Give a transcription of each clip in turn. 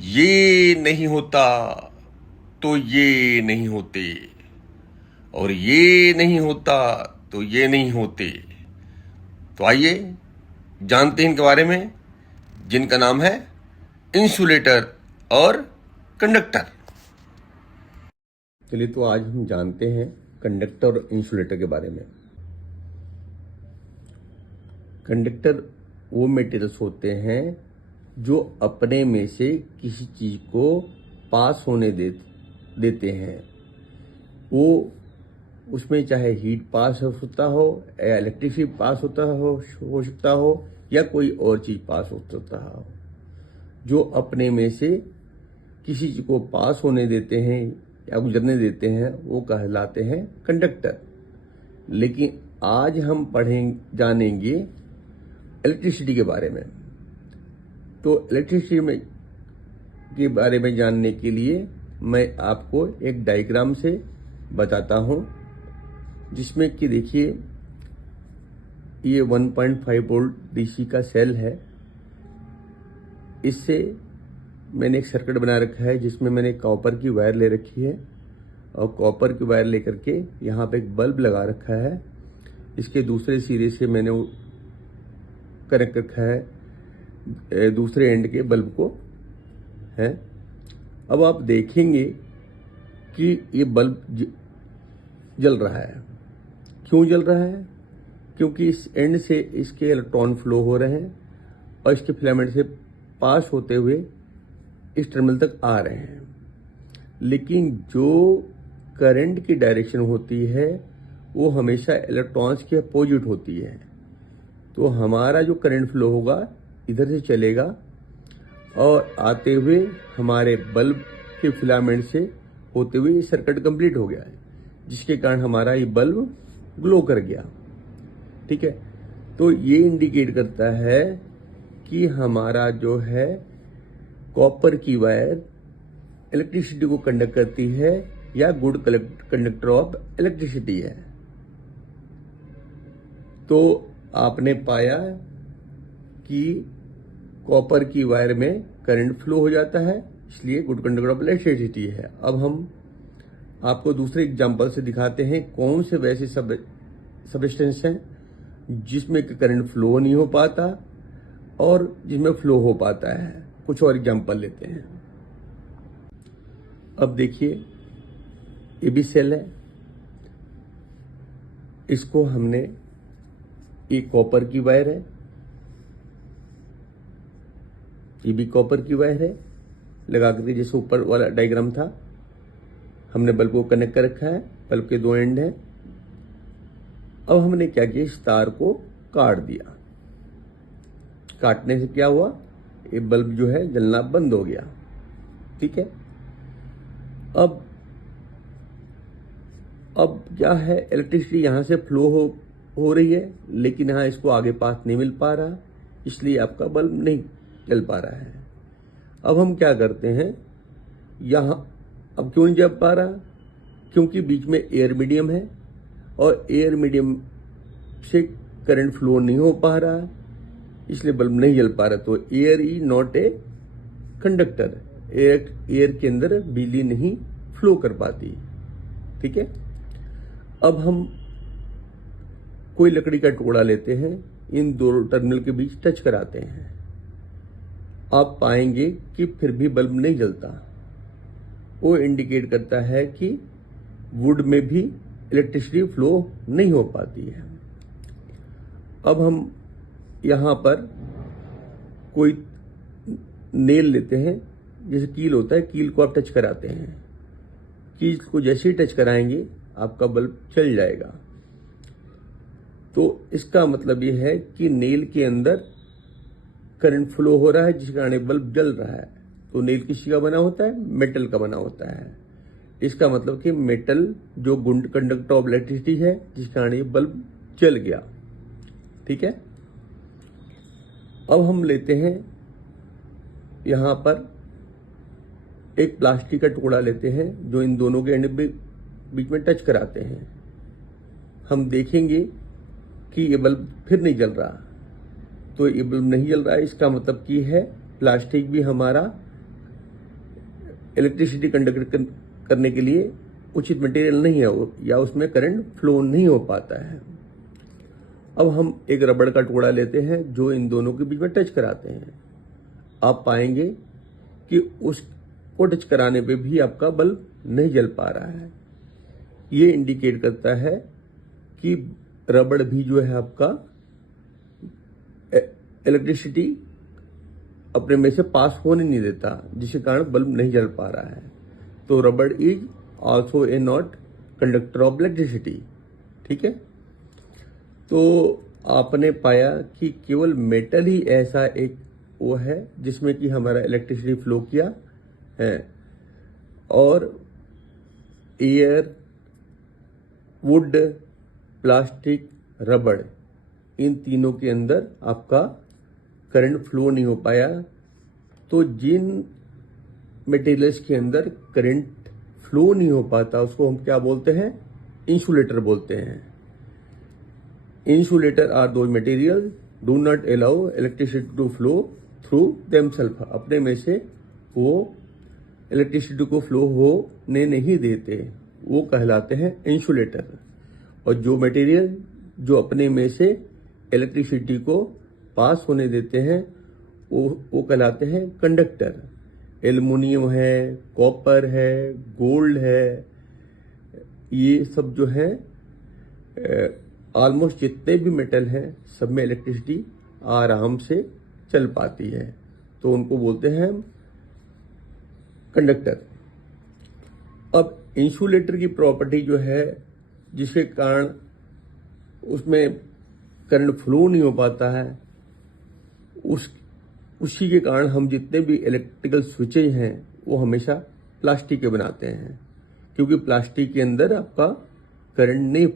ये नहीं होता तो ये नहीं होते, और ये नहीं होता तो ये नहीं होते। तो आइए जानते हैं इनके बारे में, जिनका नाम है इंसुलेटर और कंडक्टर। चलिए, तो आज हम जानते हैं कंडक्टर और इंसुलेटर के बारे में। कंडक्टर वो मटेरियल्स होते हैं जो अपने में से किसी चीज को पास होने देते हैं। वो उसमें चाहे हीट पास हो सकता हो, या इलेक्ट्रिसिटी पास होता हो सकता हो, या कोई और चीज पास हो सकता हो। जो अपने में से किसी चीज को पास होने देते हैं या गुजरने देते हैं वो कहलाते हैं कंडक्टर। लेकिन आज हम जानेंगे इलेक्ट्रिसिटी के बारे में। तो इलेक्ट्रिसिटी के बारे में जानने के लिए मैं आपको एक डायग्राम से बताता हूं, जिसमें कि देखिए, ये 1.5 वोल्ट डीसी का सेल है। इससे मैंने एक सर्किट बना रखा है जिसमें मैंने कॉपर की वायर ले रखी है, और कॉपर की वायर लेकर के यहाँ पे एक बल्ब लगा रखा है। इसके दूसरे सिरे से मैंने कनेक्ट रखा है दूसरे एंड के बल्ब को है। अब आप देखेंगे कि ये बल्ब जल रहा है। क्यों जल रहा है? क्योंकि इस एंड से इसके इलेक्ट्रॉन फ्लो हो रहे हैं और इसके फिलामेंट से पास होते हुए इस टर्मिनल तक आ रहे हैं। लेकिन जो करंट की डायरेक्शन होती है वो हमेशा इलेक्ट्रॉन्स के अपोजिट होती है। तो हमारा जो करंट फ्लो होगा इधर से चलेगा और आते हुए हमारे बल्ब के फिलामेंट से होते हुए सर्किट कंप्लीट हो गया है, जिसके कारण हमारा ये बल्ब ग्लो कर गया। ठीक है, तो ये इंडिकेट करता है कि हमारा जो है कॉपर की वायर इलेक्ट्रिसिटी को कंडक्ट करती है या गुड कंडक्टर ऑफ इलेक्ट्रिसिटी है। तो आपने पाया कि कॉपर की वायर में करंट फ्लो हो जाता है, इसलिए गुड कंडक्टर ऑफ इलेक्ट्रिसिटी है। अब हम आपको दूसरे एग्जांपल से दिखाते हैं कौन से वैसे सबस्टेंस हैं जिसमें करंट फ्लो नहीं हो पाता और जिसमें फ्लो हो पाता है। कुछ और एग्जांपल लेते हैं। अब देखिए, ये भी सेल है। इसको हमने, एक कॉपर की वायर है, ये भी कॉपर की वायर है, लगा करके जैसे ऊपर वाला डायग्राम था। हमने बल्ब को कनेक्ट कर रखा है, बल्ब के दो एंड हैं। अब हमने क्या किया, इस तार को काट दिया। काटने से क्या हुआ, ये बल्ब जो है जलना बंद हो गया। ठीक है, अब क्या है, इलेक्ट्रिसिटी यहां से फ्लो हो रही है, लेकिन यहां इसको आगे पास नहीं मिल पा रहा, इसलिए आपका बल्ब नहीं जल पा रहा है। अब हम क्या करते हैं, यहां अब क्यों नहीं जल पा रहा? क्योंकि बीच में एयर मीडियम है और एयर मीडियम से करंट फ्लो नहीं हो पा रहा, इसलिए बल्ब नहीं जल पा रहा। तो air is not a conductor. Air के अंदर बिजली नहीं फ्लो कर पाती। ठीक है, अब हम कोई लकड़ी का टुकड़ा लेते हैं, इन दो टर्मिनल के बीच टच कराते हैं। आप पाएंगे कि फिर भी बल्ब नहीं जलता। वो इंडिकेट करता है कि वुड में भी इलेक्ट्रिसिटी फ्लो नहीं हो पाती है। अब हम यहां पर कोई नेल लेते हैं, जैसे कील होता है, कील को आप टच कराते हैं। कील को जैसे ही टच कराएंगे आपका बल्ब चल जाएगा। तो इसका मतलब यह है कि नेल के अंदर करंट फ्लो हो रहा है, जिस कारण बल्ब जल रहा है। तो नेल किसी का बना होता है, मेटल का बना होता है। इसका मतलब कि मेटल जो गुड कंडक्टर ऑफ इलेक्ट्रिसिटी है, जिस कारण ये बल्ब जल गया। ठीक है, अब हम लेते हैं यहां पर एक प्लास्टिक का टुकड़ा लेते हैं, जो इन दोनों के एंड बीच में टच कराते हैं। हम देखेंगे कि ये बल्ब फिर नहीं जल रहा। तो ये बल्ब नहीं जल रहा है, इसका मतलब कि है प्लास्टिक भी हमारा इलेक्ट्रिसिटी कंडक्ट करने के लिए उचित मटेरियल नहीं है या उसमें करंट फ्लो नहीं हो पाता है। अब हम एक रबड़ का टुकड़ा लेते हैं जो इन दोनों के बीच में टच कराते हैं। आप पाएंगे कि उसको टच कराने पे भी आपका बल्ब नहीं जल पा रहा है। ये इंडिकेट करता है कि रबड़ भी जो है आपका इलेक्ट्रिसिटी अपने में से पास होने नहीं देता, जिसके कारण बल्ब नहीं जल पा रहा है। तो रबड़ is also a not conductor of electricity. ठीक है, तो आपने पाया कि केवल मेटल ही ऐसा एक वो है जिसमें कि हमारा इलेक्ट्रिसिटी फ्लो किया है, और एयर, वुड, प्लास्टिक, रबड़, इन तीनों के अंदर आपका करंट फ्लो नहीं हो पाया। तो जिन मटेरियल्स के अंदर करंट फ्लो नहीं हो पाता उसको हम क्या बोलते हैं? इंसुलेटर बोलते हैं। Insulator are those material do not allow electricity to flow through themselves. अपने में से वो इलेक्ट्रिसिटी को फ्लो होने नहीं देते, वो कहलाते हैं इंसुलेटर। और जो मटेरियल जो अपने में से इलेक्ट्रिसिटी को पास होने देते हैं वो कहलाते हैं कंडक्टर। एल्युमिनियम है, कॉपर है, गोल्ड है, ये सब जो है ऑलमोस्ट जितने भी मेटल हैं सब में इलेक्ट्रिसिटी आराम से चल पाती है, तो उनको बोलते हैं हम कंडक्टर। अब इंसुलेटर की प्रॉपर्टी जो है जिसके कारण उसमें करंट फ्लो नहीं हो पाता है, उसी के कारण हम जितने भी इलेक्ट्रिकल स्विचेज हैं वो हमेशा प्लास्टिक के बनाते हैं, क्योंकि प्लास्टिक के अंदर आपका करंट नहीं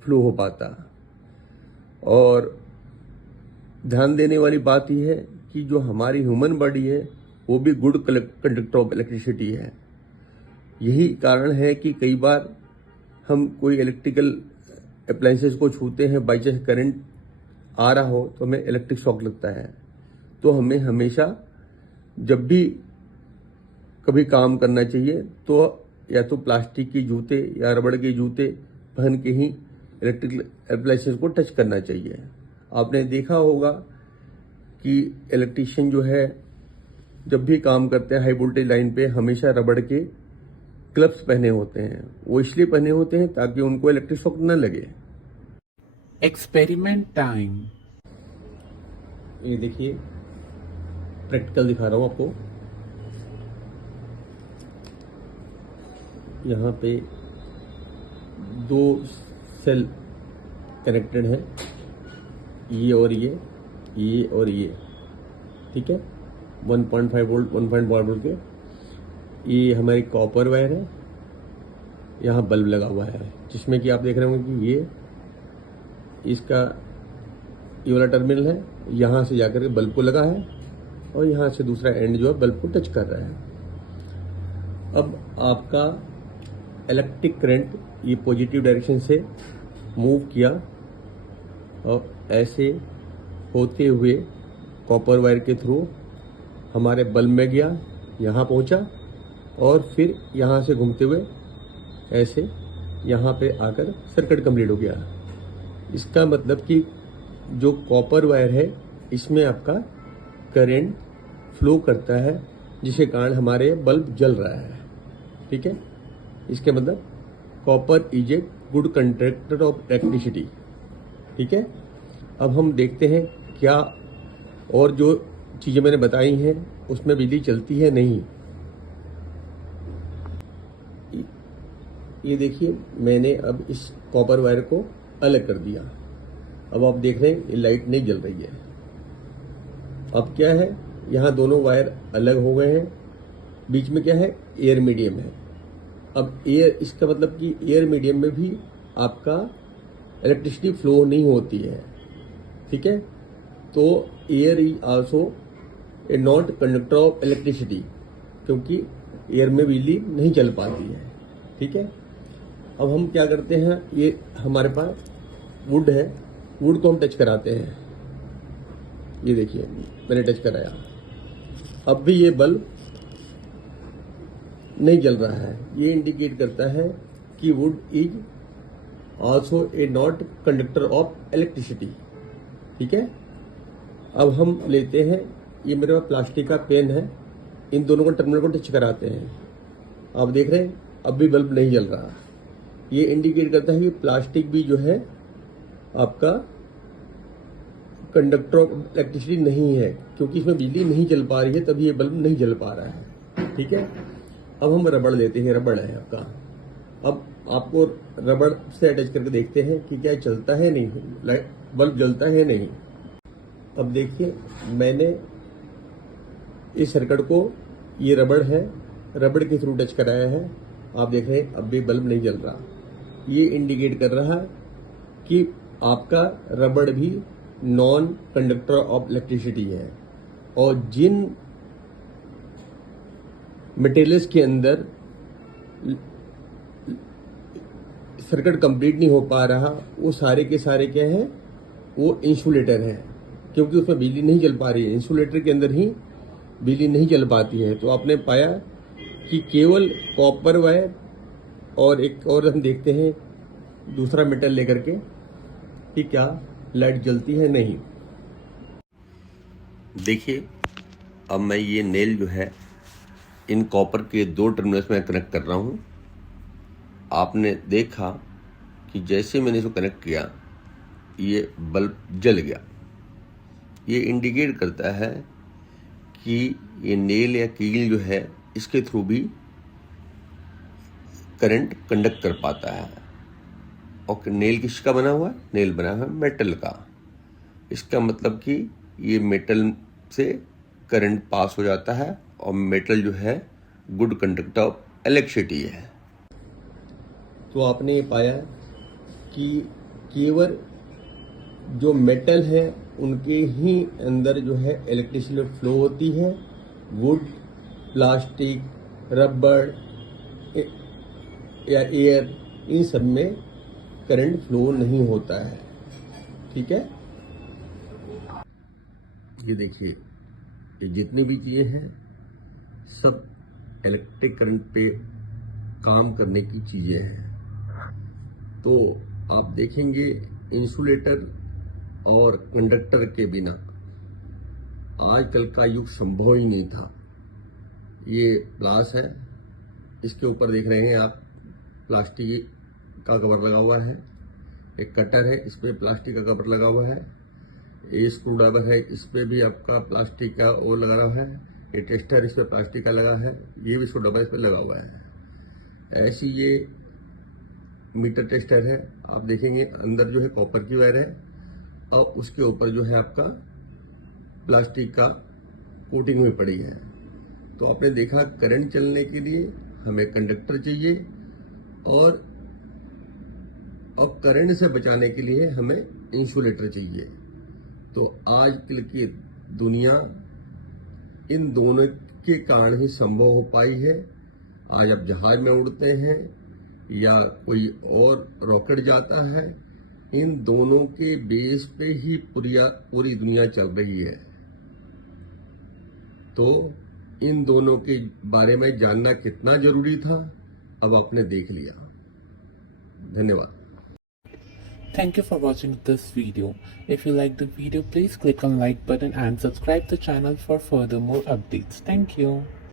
फ्लो हो पाता। और ध्यान देने वाली बात यह है कि जो हमारी ह्यूमन बॉडी है वो भी गुड कंडक्टर ऑफ इलेक्ट्रिसिटी है। यही कारण है कि कई बार हम कोई इलेक्ट्रिकल अप्लायंसेस को छूते हैं, बाई चांस करंट आ रहा हो तो हमें इलेक्ट्रिक शॉक लगता है। तो हमें हमेशा जब भी कभी काम करना चाहिए तो या तो प्लास्टिक के जूते या रबड़ के जूते पहन के ही इलेक्ट्रिकल अप्लायंसेस को टच करना चाहिए। आपने देखा होगा कि इलेक्ट्रीशियन जो है जब भी काम करते हैं हाई वोल्टेज लाइन पे हमेशा रबड़ के ग्लव्स पहने होते हैं। वो इसलिए पहने होते हैं ताकि उनको इलेक्ट्रिक शॉक न लगे। Experiment time. ये देखिए प्रैक्टिकल दिखा रहा हूं आपको। यहाँ पे 2 सेल कनेक्टेड है, ये और ये, ठीक है, 1.5 वोल्ट 1.5 वोल्ट के। ये हमारी कॉपर वायर है, यहाँ बल्ब लगा हुआ है जिसमें कि आप देख रहे होंगे कि ये इसका ये वाला टर्मिनल है, यहाँ से जाकर के बल्ब को लगा है और यहाँ से दूसरा एंड जो है बल्ब को टच कर रहा है। अब आपका इलेक्ट्रिक करंट ये पॉजिटिव डायरेक्शन से मूव किया और ऐसे होते हुए कॉपर वायर के थ्रू हमारे बल्ब में गया, यहाँ पहुँचा और फिर यहाँ से घूमते हुए ऐसे यहाँ पे आकर सर्किट कंप्लीट हो गया। इसका मतलब कि जो कॉपर वायर है इसमें आपका करंट फ्लो करता है जिसके कारण हमारे बल्ब जल रहा है। ठीक है, इसके मतलब copper is a good conductor of electricity. ठीक है, अब हम देखते हैं क्या और जो चीज़ें मैंने बताई हैं उसमें बिजली चलती है नहीं। ये देखिए मैंने अब इस कॉपर वायर को अलग कर दिया। अब आप देख रहे हैं ये लाइट नहीं जल रही है। अब क्या है, यहाँ दोनों वायर अलग हो गए हैं, बीच में क्या है, एयर मीडियम है। अब एयर, इसका मतलब कि एयर मीडियम में भी आपका इलेक्ट्रिसिटी फ्लो नहीं होती है। ठीक है, तो air is also a not conductor of electricity, क्योंकि एयर में बिजली नहीं चल पाती है। ठीक है, अब हम क्या करते हैं, ये हमारे पास वुड है, वुड को हम टच कराते हैं। ये देखिए मैंने टच कराया, अब भी ये बल्ब नहीं जल रहा है। ये इंडिकेट करता है कि would is also a not conductor of electricity. ठीक है, अब हम लेते हैं, ये मेरे पास प्लास्टिक का पेन है, इन दोनों को टर्मिनल को टच कराते हैं। आप देख रहे हैं अब भी बल्ब नहीं जल रहा। ये इंडिकेट करता है कि प्लास्टिक भी जो है आपका कंडक्टर ऑफ इलेक्ट्रिसिटी नहीं है, क्योंकि इसमें बिजली नहीं चल पा रही है, तभी ये बल्ब नहीं जल पा रहा है। ठीक है, अब हम रबड़ लेते हैं, रबड़ है आपका। अब आपको रबड़ से अटैच करके देखते हैं कि क्या चलता है नहीं, बल्ब जलता है नहीं। अब देखिए मैंने इस सर्किट को, ये रबड़ है, रबड़ के थ्रू टच कराया है। आप देख रहे हैं अब भी बल्ब नहीं जल रहा। ये इंडिकेट कर रहा है कि आपका रबड़ भी नॉन कंडक्टर ऑफ इलेक्ट्रिसिटी है। और जिन मटेरियल्स के अंदर सर्किट कंप्लीट नहीं हो पा रहा, वो सारे के सारे क्या है, वो इंसुलेटर है, क्योंकि उसमें बिजली नहीं चल पा रही है। इंसुलेटर के अंदर ही बिजली नहीं चल पाती है। तो आपने पाया कि केवल कॉपर वायर और एक और हम देखते हैं दूसरा मेटल लेकर के कि क्या लाइट जलती है नहीं। देखिए अब मैं ये नेल जो है इन कॉपर के 2 टर्मिनल्स में कनेक्ट कर रहा हूँ। आपने देखा कि जैसे मैंने इसको कनेक्ट किया ये बल्ब जल गया। ये इंडिकेट करता है कि ये नेल या कील जो है इसके थ्रू भी करंट कंडक्ट कर पाता है। और नेल किसका बना हुआ है? नेल बना हुआ है मेटल का। इसका मतलब कि ये मेटल से करंट पास हो जाता है और मेटल जो है गुड कंडक्टर ऑफ इलेक्ट्रिसिटी है। तो आपने ये पाया कि केवल जो मेटल है उनके ही अंदर जो है इलेक्ट्रिसिटी फ्लो होती है। वुड, प्लास्टिक, रबड़ या एयर, इन सब में करंट फ्लो नहीं होता है। ठीक है, ये देखिए ये जितनी भी चीजें हैं सब इलेक्ट्रिक करंट पे काम करने की चीजें हैं। तो आप देखेंगे इंसुलेटर और कंडक्टर के बिना आजकल का युग संभव ही नहीं था। ये ग्लास है, इसके ऊपर देख रहे हैं आप प्लास्टिक का कवर लगा हुआ है। एक कटर है, इस पे प्लास्टिक का कवर लगा हुआ है। ये स्क्रू ड्राइवर है, इस पे भी आपका प्लास्टिक का वो लगा हुआ है। ये टेस्टर इस पे प्लास्टिक का लगा है, ये भी स्क्रू ड्राइवर इस पे लगा हुआ है। ऐसी ये मीटर टेस्टर है, आप देखेंगे अंदर जो है कॉपर की वायर है और उसके ऊपर जो है आपका प्लास्टिक का कोटिंग हुई पड़ी है। तो आपने देखा करंट चलने के लिए हमें कंडक्टर चाहिए और करंट से बचाने के लिए हमें इंसुलेटर चाहिए। तो आजकल की दुनिया इन दोनों के कारण ही संभव हो पाई है। आज आप जहाज में उड़ते हैं या कोई और रॉकेट जाता है, इन दोनों के बेस पे ही पूरी दुनिया चल रही है। तो इन दोनों के बारे में जानना कितना जरूरी था, अब आपने देख लिया। धन्यवाद। Thank you for watching this video. If you like the video, please click on like button and subscribe the channel for further more updates. Thank you.